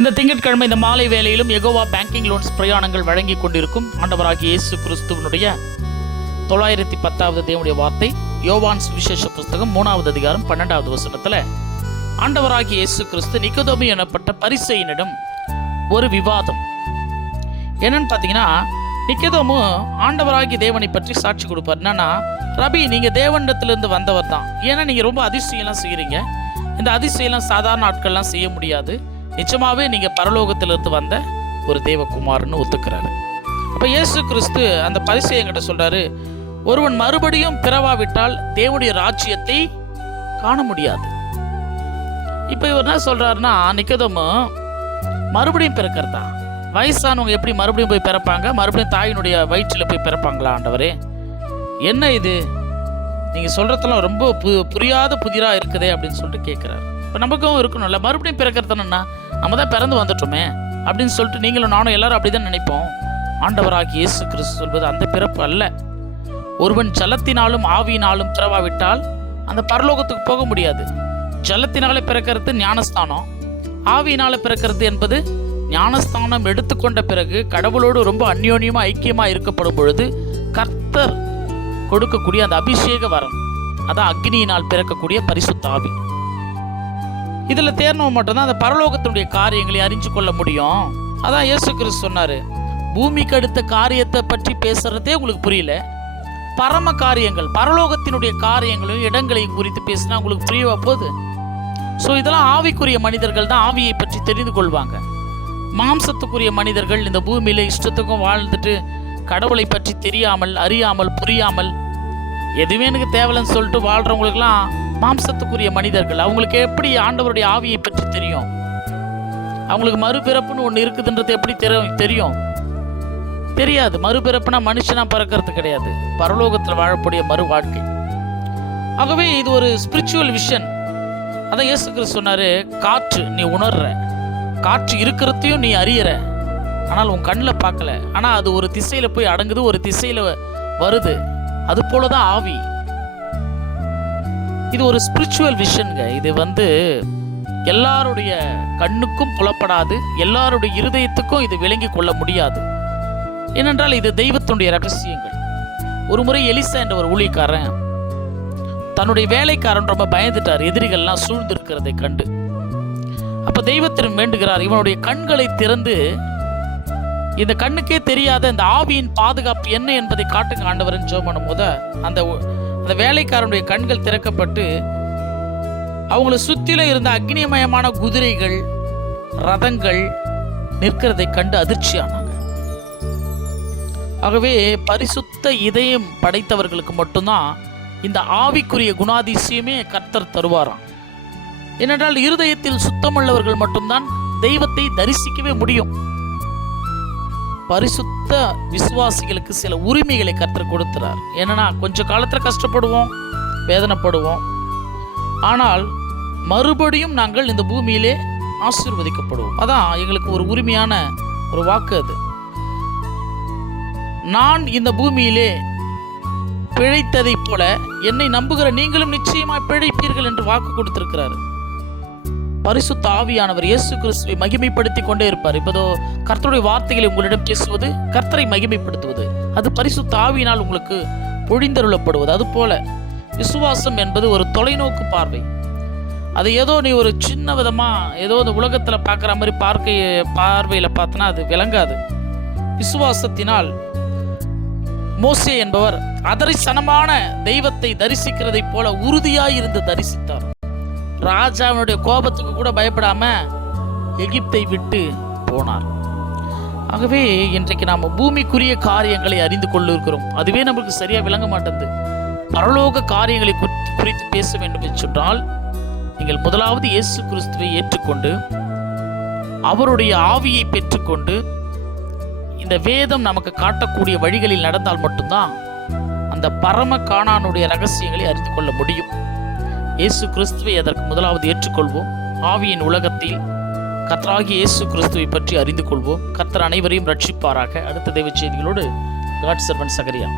இந்த திங்கட்கிழமை இந்த மாலை வேளையிலும் யெகோவா பேங்கிங் லோன்ஸ் பிரயாணங்கள் வழங்கி கொண்டிருக்கும் ஆண்டவராகிய இயேசு கிறிஸ்துவனுடைய 910வது தேவனுடைய வார்த்தை யோவான் சுவிசேஷ புஸ்தகம் 3வது அதிகாரம் 12வது வசனத்தில் ஆண்டவராகிய இயேசு கிறிஸ்து நிக்கோதேமு எனப்பட்ட பரிசேயனிடம் ஒரு விவாதம். என்னன்னு பார்த்தீங்கன்னா, நிக்கோதேமு ஆண்டவராகிய தேவனை பற்றி சாட்சி கொடுப்பார். என்னன்னா, ரபி, நீங்கள் தேவனிடத்திலிருந்து வந்தவர் தான். ஏன்னா நீங்கள் ரொம்ப அதிசயம்லாம் செய்கிறீங்க. இந்த அதிசயம்லாம் சாதாரண ஆட்கள்லாம் செய்ய முடியாது. நிச்சயமாகவே நீங்கள் பரலோகத்திலிருந்து வந்த ஒரு தேவகுமாரன்னு ஒத்துக்கிறாரு. அப்போ இயேசு கிறிஸ்து அந்த பரிசேயன்கிட்ட சொல்கிறாரு, ஒருவன் மறுபடியும் பிறவாவிட்டால் தேவனுடைய ராஜ்யத்தை காண முடியாது. இப்போ இவர் என்ன சொல்கிறாருன்னா, நிக்கோதேமு மறுபடியும் பிறக்கிறதா? வயசானவங்க எப்படி மறுபடியும் போய் பிறப்பாங்க? மறுபடியும் தாயினுடைய வயிற்றில் போய் பிறப்பாங்களா? ஆண்டவரே, என்ன இது நீங்கள் சொல்கிறதெல்லாம் ரொம்ப புரியாத புதிராக இருக்குதே அப்படின்னு சொல்லிட்டு கேட்குறாரு. இப்போ நமக்கும் இருக்கணும்ல, மறுபடியும் பிறக்கிறதுனா நம்ம தான் பிறந்து வந்துட்டோமே அப்படின்னு சொல்லிட்டு நீங்களும் நானும் எல்லாரும் அப்படி தான் நினைப்போம். ஆண்டவராகிய இயேசு கிறிஸ்து சொல்வது அந்த பிறப்பு அல்ல. ஒருவன் ஜலத்தினாலும் ஆவியினாலும் பிறவாவிட்டால் அந்த பரலோகத்துக்கு போக முடியாது. ஜலத்தினால பிறக்கிறது ஞானஸ்தானம், ஆவியினால பிறக்கிறது என்பது ஞானஸ்தானம் எடுத்துக்கொண்ட பிறகு கடவுளோடு ரொம்ப அந்யோன்யமாக ஐக்கியமாக இருக்கப்படும் பொழுது கர்த்தர் கொடுக்கக்கூடிய அந்த அபிஷேக வரம், அதான் அக்னியினால் பிறக்கக்கூடிய பரிசுத்த ஆவி. இதில் தேர்னவன் மட்டும்தான் அந்த பரலோகத்தினுடைய காரியங்களை அறிஞ்சு கொள்ள முடியும். அதான் இயேசு கிறிஸ்து சொன்னார், பூமிக்கு அடுத்த காரியத்தை பற்றி பேசுறதே உங்களுக்கு புரியல, பரம காரியங்கள் பரலோகத்தினுடைய காரியங்களையும் இடங்களையும் குறித்து பேசினா உங்களுக்கு புரியவா போகுது? ஸோ இதெல்லாம் ஆவிக்குரிய மனிதர்கள் தான் ஆவியை பற்றி தெரிந்து கொள்வாங்க. மாம்சத்துக்குரிய மனிதர்கள் இந்த பூமியில் இஷ்டத்துக்கும் வாழ்ந்துட்டு கடவுளை பற்றி தெரியாமல் அறியாமல் புரியாமல் எதுவுமே எனக்கு தேவையில்லைன்னு சொல்லிட்டு வாழ்கிறவங்களுக்கெல்லாம் மாம்சத்துக்குரிய மனிதர்கள். அவங்களுக்கு எப்படி ஆண்டவருடைய ஆவியை பற்றி தெரியும்? அவங்களுக்கு மறுபிறப்புன்னு ஒன்று இருக்குதுன்றது எப்படி தெரியும்? தெரியாது. மறுபிறப்புனா மனுஷனா பிறக்கிறது கிடையாது, பரலோகத்தில் வாழக்கூடிய மறு வாழ்க்கை. ஆகவே இது ஒரு ஸ்பிரிச்சுவல் விஷன். அதான் இயேசு கிறிஸ்து சொன்னார், காற்று நீ உணர்ற, காற்று இருக்கிறதையும் நீ அறியற, ஆனால் உன் கண்ணில் பார்க்கல, ஆனால் அது ஒரு திசையில் போய் அடங்குது, ஒரு திசையில் வருது. அது போல தான் ஆவி. இது ஒரு ஸ்பிரிச்சுவல் விஷன்ங்க. இது எல்லாருடைய கண்ணுக்கும் புலப்படாது, எல்லாருடைய இருதயத்துக்கும் இது விளங்கி கொள்ள முடியாது. ஏனென்றால் இது தெய்வத்தினுடைய ரகசியங்கள். ஒரு முறை எலிசா என்ற ஒரு ஊழியக்காரன் தன்னுடைய வேலைக்காரன் ரொம்ப பயந்துட்டார், எதிரிகள்லாம் சூழ்ந்திருக்கிறதை கண்டு. அப்போ தெய்வத்திடம் வேண்டுகிறார், இவனுடைய கண்களை திறந்து இந்த கண்ணுக்கே தெரியாத இந்த ஆவியின் பாதுகாப்பு என்ன என்பதை காட்டுங்க ஆண்டவரன் ஜெபம் பண்ணும் போது அந்த வேலைக்காரனுடைய கண்கள் திறக்கப்பட்டு அவங்கள சுற்றில இருந்த அக்னிமயமான குதிரைகள் ரதங்கள் நிற்கிறதை கண்டு அதிர்ச்சியானாங்க. ஆகவே பரிசுத்த இதயம் படைத்தவர்களுக்கு மட்டும்தான் இந்த ஆவிக்குரிய குணாதிசயமே கர்த்தர் தருவாராம். ஏனென்றால் இருதயத்தில் சுத்தமுள்ளவர்கள் மட்டும்தான் தெய்வத்தை தரிசிக்கவே முடியும். பரிசுத்த விசுவாசிகளுக்கு சில உரிமைகளை கர்த்தர் கொடுக்கிறார். ஏன்னா கொஞ்ச காலத்தில் கஷ்டப்படுவோம், வேதனைப்படுவோம், ஆனால் மறுபடியும் நாங்கள் இந்த பூமியிலே ஆசீர்வதிக்கப்படுவோம். அதான் எங்களுக்கு ஒரு உரிமையான ஒரு வாக்கு. அது நான் இந்த பூமியிலே பிழைத்ததை போல என்னை நம்புகிற நீங்களும் நிச்சயமாய் பிழைப்பீர்கள் என்று வாக்கு கொடுத்திருக்கிறார். பரிசுத்த ஆவியானவர் இயேசு கிறிஸ்துவை மகிமைப்படுத்தி கொண்டே இருப்பார். இப்போதோ கர்த்தருடைய வார்த்தைகளை உங்களிடம் பேசுவது கர்த்தரை மகிமைப்படுத்துவது, அது பரிசுத்த ஆவியினால் உங்களுக்கு பொழிந்தருளப்படுவது. அதுபோல விசுவாசம் என்பது ஒரு தொலைநோக்கு பார்வை. அது ஏதோ நீ ஒரு சின்ன விதமாக ஏதோ இந்த உலகத்தில் பார்க்குற மாதிரி பார்வையில் பார்த்தனா அது விளங்காது. விசுவாசத்தினால் மோசே என்பவர் அதரிசனமான தெய்வத்தை தரிசிக்கிறதை போல உறுதியாய் இருந்து தரிசித்தார். ராஜாவினுடைய கோபத்துக்கு கூட பயப்படாம எகிப்தை விட்டு போனார். ஆகவே இன்றைக்கு நாம் பூமிக்குரிய காரியங்களை அறிந்து கொண்டிருக்கிறோம். அதுவே நமக்கு சரியா விளங்க மாட்டேங்குது. பரலோக காரியங்களை குறித்து பேச வேண்டும் என்று சொன்னால் நீங்கள் முதலாவது இயேசு கிறிஸ்துவை ஏற்றுக்கொண்டு அவருடைய ஆவியை பெற்றுக்கொண்டு இந்த வேதம் நமக்கு காட்டக்கூடிய வழிகளில் நடந்தால் மட்டும்தான் அந்த பரம கானானுடைய ரகசியங்களை அறிந்து கொள்ள முடியும். இயேசு கிறிஸ்துவை அதற்கு முதலாவது ஏற்றுக்கொள்வோம். ஆவியின் உலகத்தில் கர்த்தராகிய இயேசு கிறிஸ்துவை பற்றி அறிந்து கொள்வோம். கர்த்தர் அனைவரையும் ரட்சிப்பாராக. அடுத்த தெய்வ செய்திகளோடு காட் சர்வன்ட் சகரியா.